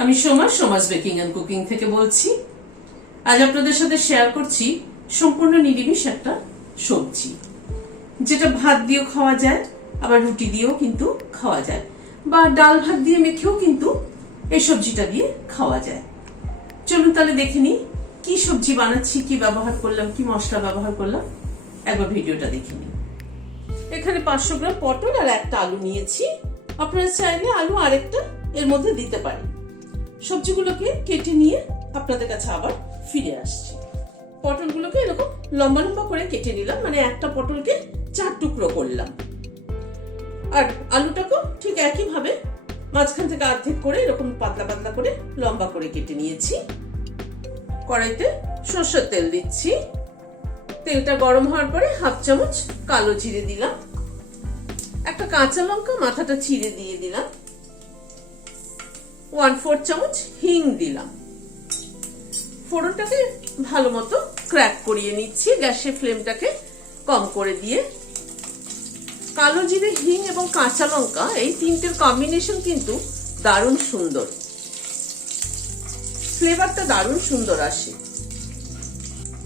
আমি Soma Soma's baking and cooking থেকে বলছি। আজ আপনাদের সাথে শেয়ার করছি সম্পূর্ণ নিরামিষ একটা সবজি। যেটা ভাত দিয়েও খাওয়া যায়, আবার রুটি দিয়েও কিন্তু খাওয়া যায়। বা ডাল, ভাত দিয়ে মেখেও কিন্তু এই সবজিটা দিয়ে খাওয়া যায়। চলুন তাহলে দেখে নিই, কি সবজি বানাচ্ছি, কি ব্যবহার করলাম, কি মশলা ব্যবহার করলাম। একবার ভিডিওটা দেখে নিই। এখানে পাঁচশো গ্রাম পটল আর একটা আলু নিয়েছি। আপনারা চাইলে আলু আরেকটা এর মধ্যে দিতে পারেন। সবজিগুলোকে কেটে নিয়ে আপনাদের কাছে আবার ফিরে আসছি। পটলগুলোকে এরকম লম্বা লম্বা করে কেটে নিলাম মানে একটা পটলকে চার টুকরো করলাম। আর আলুটাকেও ঠিক একইভাবে মাঝখান থেকে অর্ধেক করে এরকম পাতলা পাতলা করে লম্বা করে কেটে নিয়েছি। কড়াইতে সর্ষের তেল দিচ্ছি। তেলটা গরম হওয়ার পরে হাফ চামচ কালো জিরে দিলাম। একটা কাঁচা লঙ্কা মাথাটা ছিঁড়ে দিয়ে দিলাম। ওয়ান ফোর চামচ হিং দিলাম। ফোড়নটাকে ভালো মতো ক্র্যাক করিয়ে নিচ্ছি। গ্যাসের ফ্লেমটাকে কম করে দিয়ে। কালো জিরে, হিং এবং কাঁচা লঙ্কা, এই তিনটের কম্বিনেশন কিন্তু দারুণ সুন্দর। ফ্লেভারটা দারুণ সুন্দর আসে।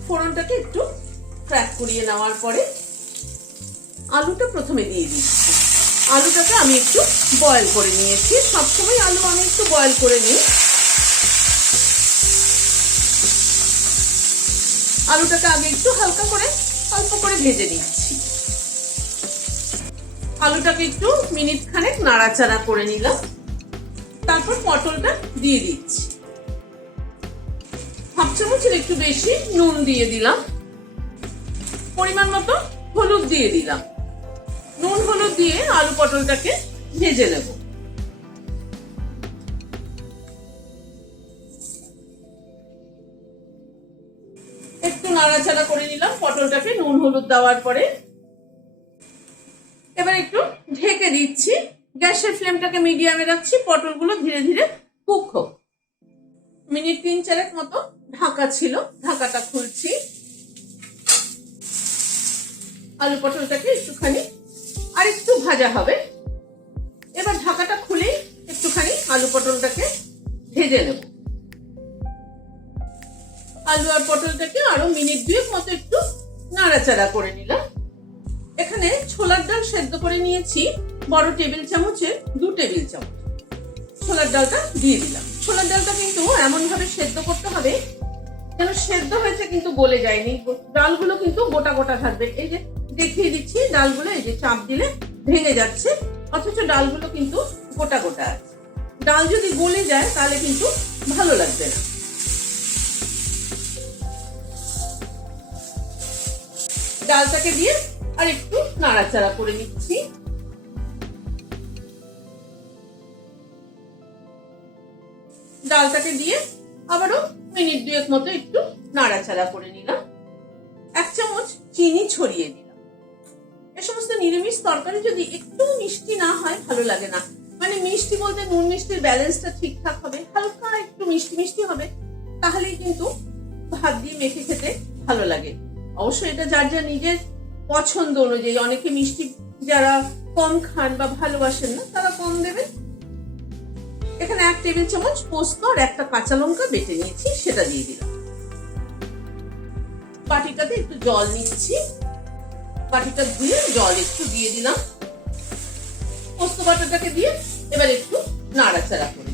ফোড়নটাকে একটু ক্র্যাক করিয়ে নেওয়ার পরে আলুটা প্রথমে দিয়ে দিচ্ছি। আলুটাকে আমি একটু বয়েল করে নিয়েছি। সবসময় আলু আমি একটু বয়েল করে নিই। আলুটাকে আগে একটু হালকা করে, অল্প করে ভেজে নিচ্ছি। আলুটাকে একটু মিনিট খানেক নাড়াচাড়া করে নিলাম। তারপর পটলটা দিয়ে দিচ্ছি। হাফ চামচের একটু বেশি নুন দিয়ে দিলাম। পরিমাণ মতো হলুদ দিয়ে দিলাম। নুন হলুদ দিয়ে আলু পটলটাকে ভেজে নেব। একটু নাড়াচাড়া করে নিলাম, পটলটাকে নুন হলুদ দেওয়ার পরে। এবার একটু ঢেকে দিচ্ছি। গ্যাসের ফ্লেমটাকে মিডিয়ামে রাখছি, পটলগুলো ধীরে ধীরে কুক হোক। মিনিট তিন চারেক মতো ঢাকা ছিল, ঢাকাটা খুলছি। আলু পটলটাকে একটুখানি আর একটু ভাজা হবে। এবার ঢাকাটা খুলেই একটুখানি আলু পটলটাকে ভেজে নেব। আলু আর পটলটাকে আরও মিনিট দুয়েক মতো একটু নাড়াচাড়া করে নিলাম। এখানে ছোলার ডাল সেদ্ধ করে নিয়েছি। বড় টেবিল চামচের দু টেবিল চামচ। ছোলার ডালটা দিয়ে দিলাম। ছোলার ডালটা কিন্তু এমন ভাবে সেদ্ধ করতে হবে যেন সেদ্ধ হয়েছে কিন্তু গলে যায়নি। ডালগুলো কিন্তু গোটা গোটা থাকবে। এই যে দেখিয়ে দিচ্ছি, ডালগুলো এই যে চাপ দিলে ভেঙে যাচ্ছে, অথচ ডালগুলো কিন্তু গোটা গোটা আছে। ডাল যদি গলে যায়, তাহলে কিন্তু ভালো লাগবে না। ডালটাকে দিয়ে আর একটু নাড়াচাড়া করে নিচ্ছি। ডালটাকে দিয়ে আবারও মিনিট দুয়েক মতো একটু নাড়াচাড়া করে নিলাম। এক চামচ চিনি ছড়িয়ে সমস্ত নিরামিষ তরকারি যদি একটু মিষ্টি না হয়, ভালো লাগে না। মানে মিষ্টি বলতে নুন মিষ্টির ব্যালেন্সটা ঠিকঠাক হবে, হালকা একটু মিষ্টি মিষ্টি হবে, তাহলেই কিন্তু ভাত দিয়ে মেখে খেতে ভালো লাগে। অবশ্যই এটা যার যা নিজের পছন্দ অনুযায়ী, অনেকে মিষ্টি যারা কম খান বা ভালোবাসেন না, তারা কম দেবেন এখানে এক টেবিল চামচ পোস্ত আর একটা কাঁচা লঙ্কা বেটে নিয়েছি, সেটা দিয়ে দিলাম। বাটিটাতে একটু জল নিচ্ছি। বাটিটা ধুয়ে জল একটু দিয়ে দিলাম। পোস্ত বাটাটাকে দিয়ে এবার একটু নাড়াচাড়া করে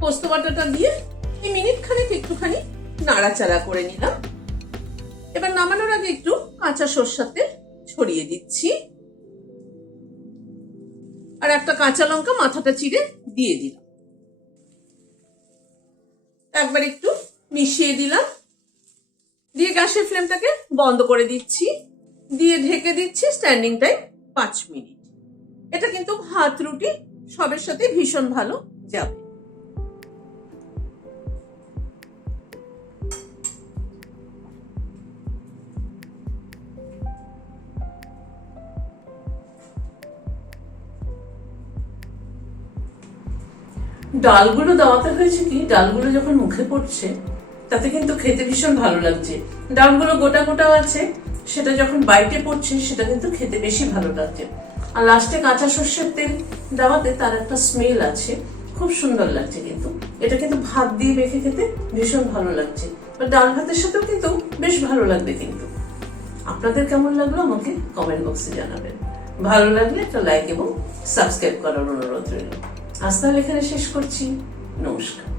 পোস্ত বাটাটা দিয়ে এই মিনিট খানেক একটুখানি নাড়াচাড়া করে নিলাম। এবার নামানোর আগে একটু কাঁচা সর্ষার তেল ছড়িয়ে দিচ্ছি। আর একটা কাঁচা লঙ্কা মাথাটা চিড়ে দিয়ে দিলাম। একবার একটু মিশিয়ে দিলাম। দিয়ে গ্যাসের ফ্লেমটাকে বন্ধ করে দিচ্ছি। দিয়ে ঢেকে দিচ্ছি স্ট্যান্ডিং টাইম পাঁচ মিনিট। এটা কিন্তু ভাত রুটি সবের সাথে ভীষণ ভালো যাবে। ডালগুলো দেওয়াতে হয়েছে কি? ডালগুলো যখন মুখে পড়ছে, তাতে কিন্তু খেতে ভীষণ ভালো লাগছে। ডালগুলো গোটা গোটাও আছে, সেটা যখন বাইটে পড়ছে, সেটা কিন্তু খেতে বেশি ভালো লাগছে। আর লাস্টে কাঁচা সর্ষের তেল দেওয়াতে তার একটা স্মেল আছে, খুব সুন্দর লাগছে কিন্তু। এটা কিন্তু ভাত দিয়ে মেখে খেতে ভীষণ ভালো লাগছে। ডাল ভাতের সাথেও কিন্তু বেশ ভালো লাগবে কিন্তু। আপনাদের কেমন লাগল আমাকে কমেন্ট বক্সে জানাবেন। ভালো লাগলে একটা লাইক এবং সাবস্ক্রাইব করার অনুরোধ রইল। আজ তাহলে এখানে শেষ করছি। নমস্কার।